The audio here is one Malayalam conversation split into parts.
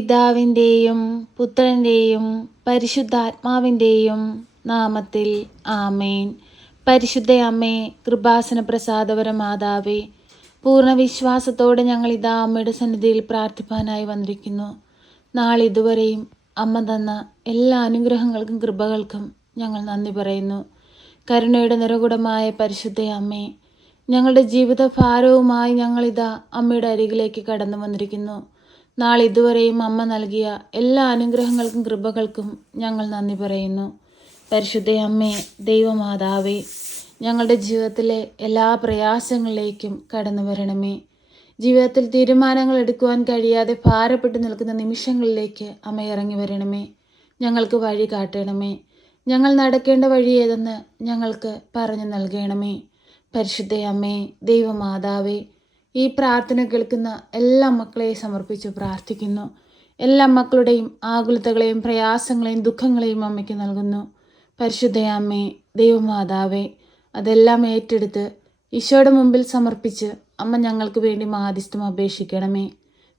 പിതാവിൻ്റെയും പുത്രൻ്റെയും പരിശുദ്ധാത്മാവിൻ്റെയും നാമത്തിൽ ആമേൻ. പരിശുദ്ധ അമ്മേ, കൃപാസന പ്രസാദപര മാതാവേ, പൂർണ്ണ വിശ്വാസത്തോടെ ഞങ്ങൾ ഇതാ അമ്മയുടെ സന്നിധിയിൽ പ്രാർത്ഥിപ്പാനായി വന്നിരിക്കുന്നു. നാളിതുവരെയും അമ്മ തന്ന എല്ലാ അനുഗ്രഹങ്ങൾക്കും കൃപകൾക്കും ഞങ്ങൾ നന്ദി പറയുന്നു. കരുണയുടെ നിറകുടമായ പരിശുദ്ധ അമ്മേ, ഞങ്ങളുടെ ജീവിത ഭാരവുമായി ഞങ്ങളിതാ അമ്മയുടെ അരികിലേക്ക് കടന്നു വന്നിരിക്കുന്നു. നാളിതുവരെയും അമ്മ നൽകിയ എല്ലാ അനുഗ്രഹങ്ങൾക്കും കൃപകൾക്കും ഞങ്ങൾ നന്ദി പറയുന്നു. പരിശുദ്ധ അമ്മേ, ദൈവമാതാവേ, ഞങ്ങളുടെ ജീവിതത്തിലെ എല്ലാ പ്രയാസങ്ങളിലേക്കും കടന്നു വരണമേ. ജീവിതത്തിൽ തീരുമാനങ്ങൾ എടുക്കുവാൻ കഴിയാതെ ഭാരപ്പെട്ട് നിൽക്കുന്ന നിമിഷങ്ങളിലേക്ക് അമ്മ ഇറങ്ങി വരണമേ. ഞങ്ങൾക്ക് വഴി കാട്ടണമേ. ഞങ്ങൾ നടക്കേണ്ട വഴി ഏതെന്ന് ഞങ്ങൾക്ക് പറഞ്ഞു നൽകണമേ. പരിശുദ്ധ അമ്മേ, ദൈവമാതാവേ, ഈ പ്രാർത്ഥന കേൾക്കുന്ന എല്ലാ മക്കളെയും സമർപ്പിച്ച് പ്രാർത്ഥിക്കുന്നു. എല്ലാ മക്കളുടെയും ആകുലതകളെയും പ്രയാസങ്ങളെയും ദുഃഖങ്ങളെയും അമ്മയ്ക്ക് നൽകുന്നു. പരിശുദ്ധ അമ്മേ, ദൈവമാതാവേ, അതെല്ലാം ഏറ്റെടുത്ത് ഈശോയുടെ മുമ്പിൽ സമർപ്പിച്ച് അമ്മ ഞങ്ങൾക്ക് വേണ്ടി മാധ്യസ്ഥം അപേക്ഷിക്കണമേ.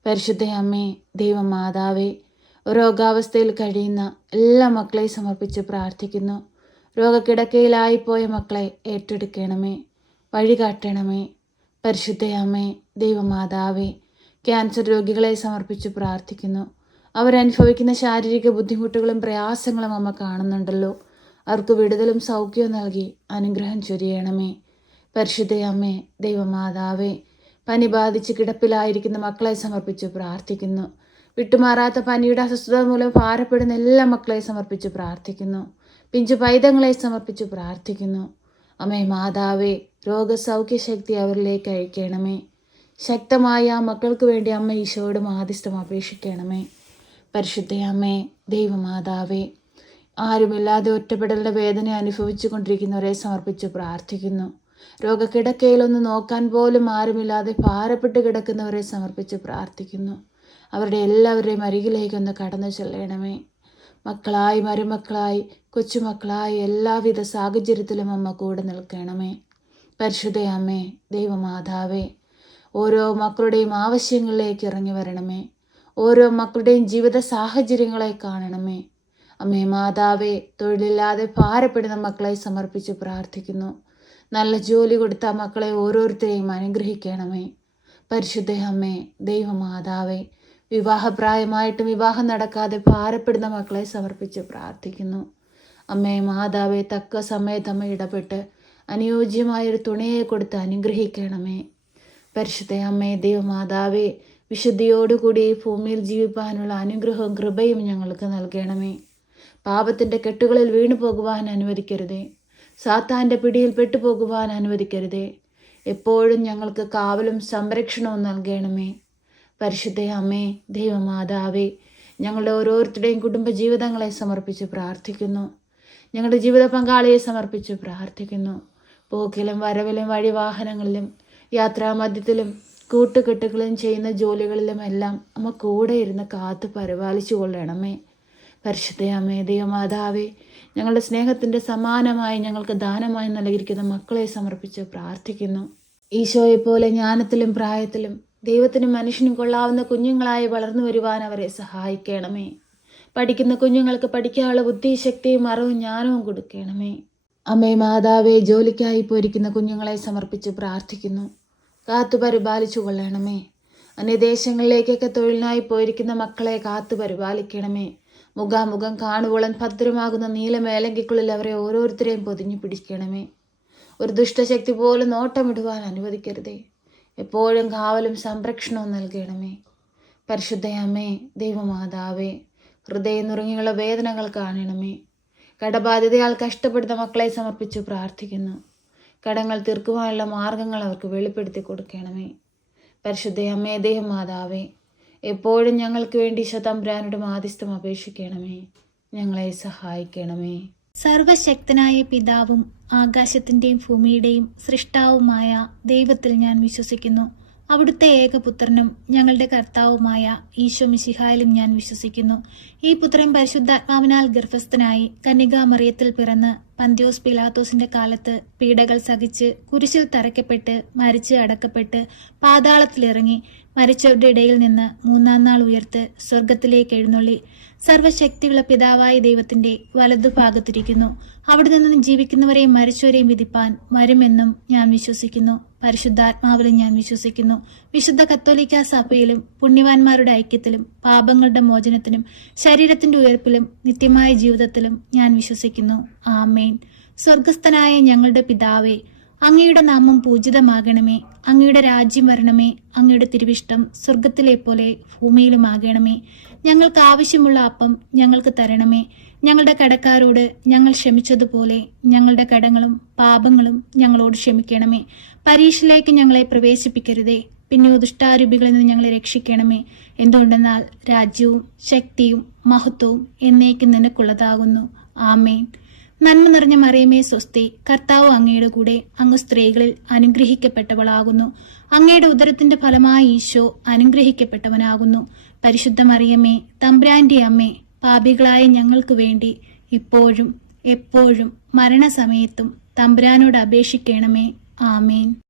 പരിശുദ്ധ അമ്മേ, ദൈവമാതാവേ, രോഗാവസ്ഥയിൽ കഴിയുന്ന എല്ലാ മക്കളെയും സമർപ്പിച്ച് പ്രാർത്ഥിക്കുന്നു. രോഗക്കിടക്കയിലായിപ്പോയ മക്കളെ ഏറ്റെടുക്കണമേ, വഴി കാട്ടണമേ. പരിശുദ്ധ അമ്മേ, ദൈവമാതാവേ, ക്യാൻസർ രോഗികളെ സമർപ്പിച്ച് പ്രാർത്ഥിക്കുന്നു. അവരനുഭവിക്കുന്ന ശാരീരിക ബുദ്ധിമുട്ടുകളും പ്രയാസങ്ങളും അമ്മ കാണുന്നുണ്ടല്ലോ. അവർക്ക് വിടുതലും സൗഖ്യവും നൽകി അനുഗ്രഹം ചൊരിയണമേ. പരിശുദ്ധ അമ്മേ, ദൈവമാതാവേ, പനി ബാധിച്ച് കിടപ്പിലായിരിക്കുന്ന മക്കളെ സമർപ്പിച്ച് പ്രാർത്ഥിക്കുന്നു. വിട്ടുമാറാത്ത പനിയുടെ അസ്വസ്ഥത മൂലം ഭാരപ്പെടുന്ന എല്ലാ മക്കളെ സമർപ്പിച്ച് പ്രാർത്ഥിക്കുന്നു. പിഞ്ചു പൈതങ്ങളെ സമർപ്പിച്ച് പ്രാർത്ഥിക്കുന്നു. അമ്മേ മാതാവേ, രോഗസൗഖ്യശക്തി അവരിലേക്ക് അയക്കണമേ. ശക്തമായ ആ മക്കൾക്ക് വേണ്ടി അമ്മ ഈശോയോട് മാധ്യസ്ഥം അപേക്ഷിക്കണമേ. പരിശുദ്ധ അമ്മേ, ദൈവമാതാവേ, ആരുമില്ലാതെ ഒറ്റപ്പെടലിൻ്റെ വേദന അനുഭവിച്ചു കൊണ്ടിരിക്കുന്നവരെ സമർപ്പിച്ച് പ്രാർത്ഥിക്കുന്നു. രോഗക്കിടക്കയിലൊന്ന് നോക്കാൻ പോലും ആരുമില്ലാതെ ഭാരപ്പെട്ട് കിടക്കുന്നവരെ സമർപ്പിച്ച് പ്രാർത്ഥിക്കുന്നു. അവരുടെ എല്ലാവരുടെയും അരികിലേക്കൊന്ന് കടന്നു ചെല്ലണമേ. മക്കളായി, മരുമക്കളായി, കൊച്ചുമക്കളായി എല്ലാവിധ സാഹചര്യത്തിലും അമ്മ കൂടെ നിൽക്കണമേ. പരിശുദ്ധ അമ്മേ, ദൈവമാതാവേ, ഓരോ മക്കളുടെയും ആവശ്യങ്ങളിലേക്ക് ഇറങ്ങി വരണമേ. ഓരോ മക്കളുടെയും ജീവിത സാഹചര്യങ്ങളെ കാണണമേ. അമ്മേ മാതാവേ, തൊഴിലില്ലാതെ ഭാരപ്പെടുന്ന മക്കളെ സമർപ്പിച്ച് പ്രാർത്ഥിക്കുന്നു. നല്ല ജോലി കൊടുത്ത മക്കളെ ഓരോരുത്തരെയും അനുഗ്രഹിക്കണമേ. പരിശുദ്ധ അമ്മേ, ദൈവമാതാവേ, വിവാഹപ്രായമായിട്ടും വിവാഹം നടക്കാതെ ഭാരപ്പെടുന്ന മക്കളെ സമർപ്പിച്ച് പ്രാർത്ഥിക്കുന്നു. അമ്മേ മാതാവേ, തക്ക സമയത്ത് അമ്മ ഇടപെട്ട് അനുയോജ്യമായൊരു തുണയെ കൊടുത്ത് അനുഗ്രഹിക്കണമേ. പരിശുദ്ധ അമ്മേ, ദൈവമാതാവേ, വിശുദ്ധിയോടുകൂടി ഈ ഭൂമിയിൽ ജീവിപ്പാനുള്ള അനുഗ്രഹവും കൃപയും ഞങ്ങൾക്ക് നൽകണമേ. പാപത്തിൻ്റെ കെട്ടുകളിൽ വീണു പോകുവാൻ അനുവദിക്കരുതേ. സാത്താൻ്റെ പിടിയിൽ പെട്ടുപോകുവാൻ അനുവദിക്കരുതേ. എപ്പോഴും ഞങ്ങൾക്ക് കാവലും സംരക്ഷണവും നൽകണമേ. പരിശുദ്ധ അമ്മേ, ദൈവമാതാവേ, ഞങ്ങളുടെ ഓരോരുത്തരുടെയും കുടുംബജീവിതങ്ങളെ സമർപ്പിച്ച് പ്രാർത്ഥിക്കുന്നു. ഞങ്ങളുടെ ജീവിത പങ്കാളിയെ സമർപ്പിച്ച് പ്രാർത്ഥിക്കുന്നു. പോക്കിലും വരവിലും വഴിവാഹനങ്ങളിലും യാത്രാമധ്യത്തിലും കൂട്ടുകെട്ടുകളും ചെയ്യുന്ന ജോലികളിലുമെല്ലാം അമ്മ കൂടെ ഇരുന്ന് കാത്ത് പരിപാലിച്ചു കൊള്ളണമേ. പരിശുദ്ധ അമ്മേ, ദൈവമാതാവേ, ഞങ്ങളുടെ സ്നേഹത്തിൻ്റെ സമാനമായി ഞങ്ങൾക്ക് ദാനമായി നൽകിയിരിക്കുന്ന മക്കളെ സമർപ്പിച്ച് പ്രാർത്ഥിക്കുന്നു. ഈശോയെപ്പോലെ ജ്ഞാനത്തിലും പ്രായത്തിലും ദൈവത്തിനും മനുഷ്യനും കൊള്ളാവുന്ന കുഞ്ഞുങ്ങളായി വളർന്നു വരുവാൻ അവരെ സഹായിക്കണമേ. പഠിക്കുന്ന കുഞ്ഞുങ്ങൾക്ക് പഠിക്കാനുള്ള ബുദ്ധിശക്തിയും അറിവും ജ്ഞാനവും കൊടുക്കണമേ. അമ്മേ മാതാവേ, ജോലിക്കായി പോയിരിക്കുന്ന കുഞ്ഞുങ്ങളെ സമർപ്പിച്ച് പ്രാർത്ഥിക്കുന്നു. കാത്തു പരിപാലിച്ചു കൊള്ളണമേ. അന്യദേശങ്ങളിലേക്കൊക്കെ തൊഴിലിനായി പോയിരിക്കുന്ന മക്കളെ കാത്തു പരിപാലിക്കണമേ. മുഖാമുഖം കാണുവോളം ഭദ്രമാകുന്ന നീലമേലങ്കിക്കുള്ളിൽ അവരെ ഓരോരുത്തരെയും പൊതിഞ്ഞു പിടിക്കണമേ. ഒരു ദുഷ്ടശക്തി പോലും നോട്ടമിടുവാൻ അനുവദിക്കരുതേ. എപ്പോഴും കാവലും സംരക്ഷണവും നൽകണമേ. പരിശുദ്ധ അമ്മേ, ദൈവമാതാവേ, ഹൃദയം നുറുങ്ങിയുള്ള വേദനകൾ കാണണമേ. കടബാധ്യതയാൽ കഷ്ടപ്പെടുന്ന മക്കളെ സമർപ്പിച്ച് പ്രാർത്ഥിക്കുന്നു. കടങ്ങൾ തീർക്കുവാനുള്ള മാർഗങ്ങൾ അവർക്ക് വെളിപ്പെടുത്തി കൊടുക്കണമേ. പരിശുദ്ധ അമ്മേ, ദൈവമാതാവേ, എപ്പോഴും ഞങ്ങൾക്ക് വേണ്ടി തമ്പുരാനോട് മാധ്യസ്ഥം അപേക്ഷിക്കണമേ. ഞങ്ങളെ സഹായിക്കണമേ. സർവശക്തനായ പിതാവും ആകാശത്തിൻ്റെയും ഭൂമിയുടെയും സൃഷ്ടാവുമായ ദൈവത്തിൽ ഞാൻ വിശ്വസിക്കുന്നു. അവിടുത്തെ ഏകപുത്രനും ഞങ്ങളുടെ കർത്താവുമായ ഈശോ മിശിഹായിലും ഞാൻ വിശ്വസിക്കുന്നു. ഈ പുത്രൻ പരിശുദ്ധാത്മാവിനാൽ ഗർഭസ്ഥനായി കന്യകാമറിയത്തിൽ പിറന്ന് പന്ത്യോസ് പിലാത്തോസിന്റെ കാലത്ത് പീഡകൾ സഹിച്ച് കുരിശിൽ തറയ്ക്കപ്പെട്ട് മരിച്ച് അടക്കപ്പെട്ട് പാതാളത്തിലിറങ്ങി മരിച്ചവരുടെ ഇടയിൽ നിന്ന് മൂന്നാം നാൾ ഉയർത്ത് സ്വർഗത്തിലേക്ക് എഴുന്നള്ളി സർവശക്തിയുള്ള പിതാവായ ദൈവത്തിന്റെ വലതുഭാഗത്തിരിക്കുന്നു. അവിടെ നിന്ന് ജീവിക്കുന്നവരെയും മരിച്ചവരെയും വിധിപ്പാൻ വരുമെന്നും ഞാൻ വിശ്വസിക്കുന്നു. പരിശുദ്ധാത്മാവിലും ഞാൻ വിശ്വസിക്കുന്നു. വിശുദ്ധ കത്തോലിക്ക സഭയിലും പുണ്യവാന്മാരുടെ ഐക്യത്തിലും പാപങ്ങളുടെ മോചനത്തിനും ശരീരത്തിന്റെ ഉയർപ്പിലും നിത്യമായ ജീവിതത്തിലും ഞാൻ വിശ്വസിക്കുന്നു. ആമേൻ. സ്വർഗസ്ഥനായ ഞങ്ങളുടെ പിതാവേ, അങ്ങയുടെ നാമം പൂജിതമാകണമേ. അങ്ങയുടെ രാജ്യം വരണമേ. അങ്ങയുടെ തിരുവിഷ്ടം സ്വർഗത്തിലെ പോലെ ഭൂമിയിലുമാകണമേ. ഞങ്ങൾക്ക് ആവശ്യമുള്ള അപ്പം ഞങ്ങൾക്ക് തരണമേ. ഞങ്ങളുടെ കടക്കാരോട് ഞങ്ങൾ ക്ഷമിച്ചതുപോലെ ഞങ്ങളുടെ കടങ്ങളും പാപങ്ങളും ഞങ്ങളോട് ക്ഷമിക്കണമേ. പരീക്ഷയിലേക്ക് ഞങ്ങളെ പ്രവേശിപ്പിക്കരുതേ, പിന്നെ ദുഷ്ടാരൂപികളിൽ നിന്ന് ഞങ്ങളെ രക്ഷിക്കണമേ. എന്തുകൊണ്ടെന്നാൽ രാജ്യവും ശക്തിയും മഹത്വവും എന്നേക്കും നിനക്കുള്ളതാകുന്നു. ആമേൻ. നന്മ നിറഞ്ഞ മറിയമേ സ്വസ്തി, കർത്താവ് അങ്ങയുടെ കൂടെ, അങ്ങ് സ്ത്രീകളിൽ അനുഗ്രഹിക്കപ്പെട്ടവളാകുന്നു. അങ്ങയുടെ ഉദരത്തിന്റെ ഫലമായ ഈശോ അനുഗ്രഹിക്കപ്പെട്ടവനാകുന്നു. പരിശുദ്ധ മറിയമേ, തമ്പുരാന്റെ അമ്മേ, പാപികളായ ഞങ്ങൾക്ക് വേണ്ടി ഇപ്പോഴും എപ്പോഴും മരണസമയത്തും തമ്പുരാനോട് അപേക്ഷിക്കണമേ. ആമേൻ.